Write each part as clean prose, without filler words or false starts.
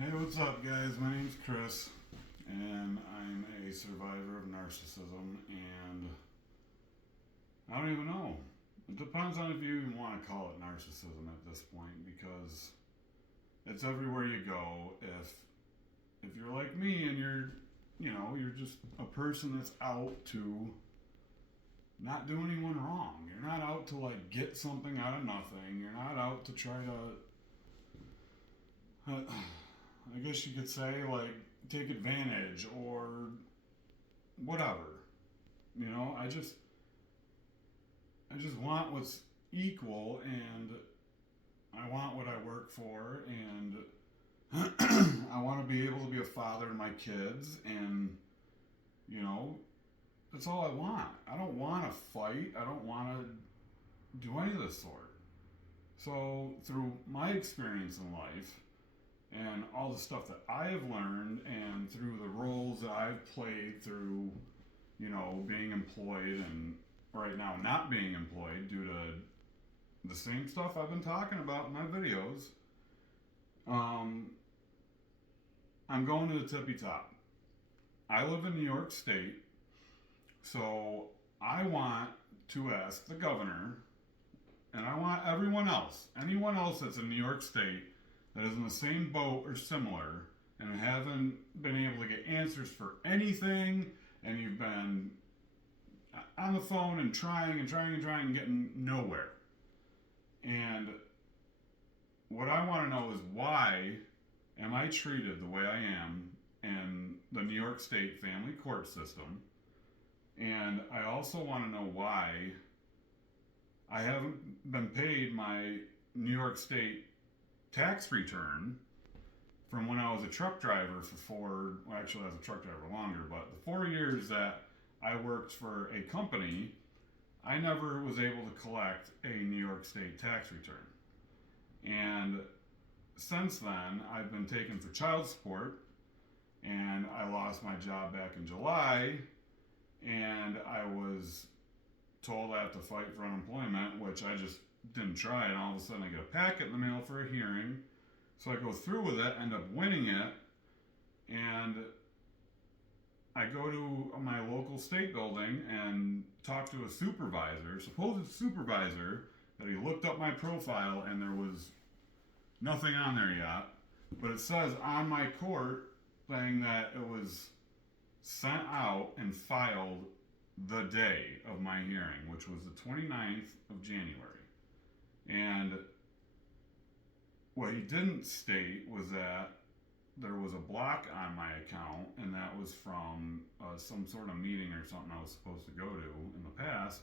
Hey, what's up, guys? My name's Chris, and I'm a survivor of narcissism, and I don't even know. It depends on if you even want to call it narcissism at this point, because it's everywhere you go. If you're like me and you're just a person that's out to not do anyone wrong. You're not out to like get something out of nothing. You're not out to try to I guess you could say, like, take advantage or whatever. I just want what's equal, and I want what I work for, and I want to be able to be a father to my kids, and you know that's all I want. I don't want to fight. I don't want to do any of this sort. So through my experience in life and all the stuff that I have learned, and through the roles that I've played through, being employed and right now not being employed due to the same stuff I've been talking about in my videos, um, I'm going to the tippy top. I live in New York State, so I want to ask the governor, and I want anyone else that's in New York State that is in the same boat or similar and haven't been able to get answers for anything, and you've been on the phone and trying and trying and trying and getting nowhere. And what I want to know is, why am I treated the way I am in the New York State family court system? And I also want to know why I haven't been paid my New York State tax return from when I was a truck driver actually I was a truck driver longer, but the 4 years that I worked for a company, I never was able to collect a New York State tax return. And since then, I've been taken for child support, and I lost my job back in July, and I was told I have to fight for unemployment, which I just didn't try, and all of a sudden I get a packet in the mail for a hearing. So I go through with it, end up winning it, and I go to my local state building and talk to a supposed supervisor, that he looked up my profile and there was nothing on there yet. But it says on my court thing that it was sent out and filed the day of my hearing, which was the 29th of January. And what he didn't state was that there was a block on my account, and that was from some sort of meeting or something I was supposed to go to in the past,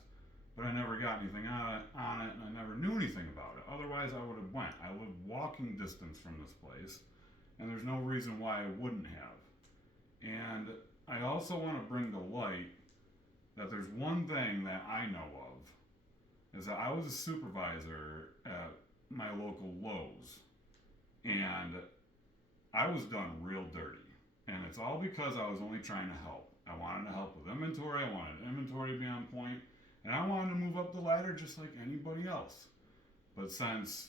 but I never got anything on it, and I never knew anything about it. Otherwise, I would have went. I live walking distance from this place, and there's no reason why I wouldn't have. And I also want to bring to light that there's one thing that I know of, is that I was a supervisor at my local Lowe's, and I was done real dirty. And it's all because I was only trying to help. I wanted to help with inventory, I wanted inventory to be on point, and I wanted to move up the ladder just like anybody else. But since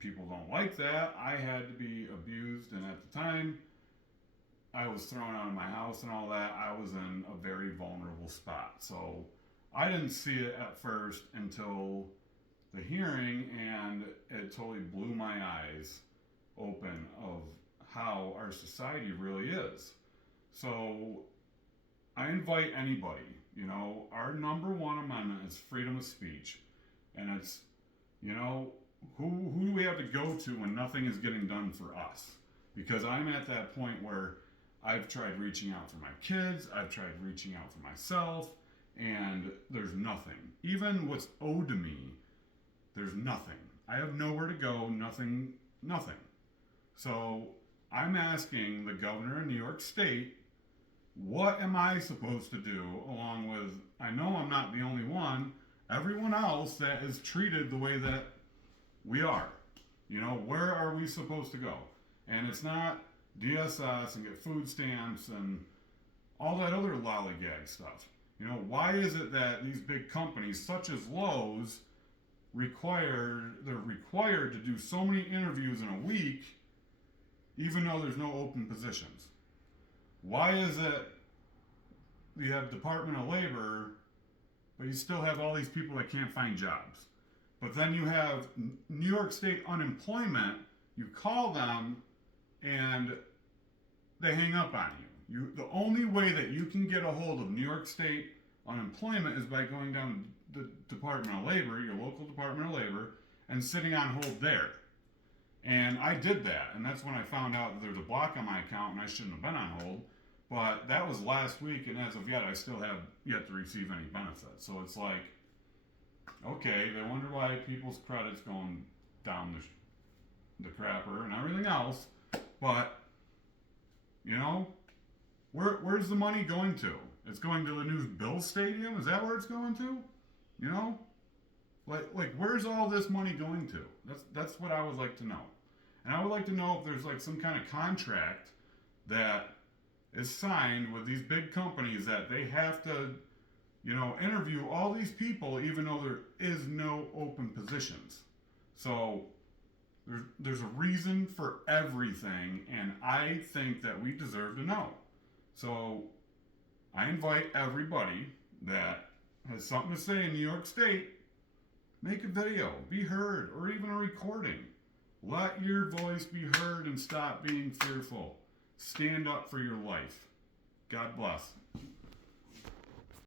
people don't like that, I had to be abused, and at the time, I was thrown out of my house and all that. I was in a very vulnerable spot. So I didn't see it at first until the hearing, and it totally blew my eyes open of how our society really is. So I invite anybody, our number one amendment is freedom of speech. And it's, who do we have to go to when nothing is getting done for us? Because I'm at that point where I've tried reaching out for my kids, I've tried reaching out for myself, and there's nothing. Even what's owed to me, there's nothing. I have nowhere to go, nothing. So I'm asking the governor of New York State, what am I supposed to do, along with, I know I'm not the only one, everyone else that is treated the way that we are. Where are we supposed to go? And it's not DSS and get food stamps and all that other lollygag stuff. Why is it that these big companies, such as Lowe's, they're required to do so many interviews in a week, even though there's no open positions? Why is it you have Department of Labor, but you still have all these people that can't find jobs? But then you have New York State unemployment, you call them, and they hang up on you. The only way that you can get a hold of New York State unemployment is by going down to the Department of Labor, your local Department of Labor, and sitting on hold there. And I did that, and that's when I found out that there's a block on my account and I shouldn't have been on hold. But that was last week, and as of yet, I still have yet to receive any benefits. So it's like, okay, they wonder why people's credit's going down the crapper and everything else. But, you know, where's the money going to? It's going to the new Bill Stadium? Is that where it's going to? You know? Like where's all this money going to? That's what I would like to know. And I would like to know if there's like some kind of contract that is signed with these big companies that they have to, you know, interview all these people even though there is no open positions. So there's a reason for everything, and I think that we deserve to know. So I invite everybody that has something to say in New York State, make a video, be heard, or even a recording. Let your voice be heard and stop being fearful. Stand up for your life. God bless.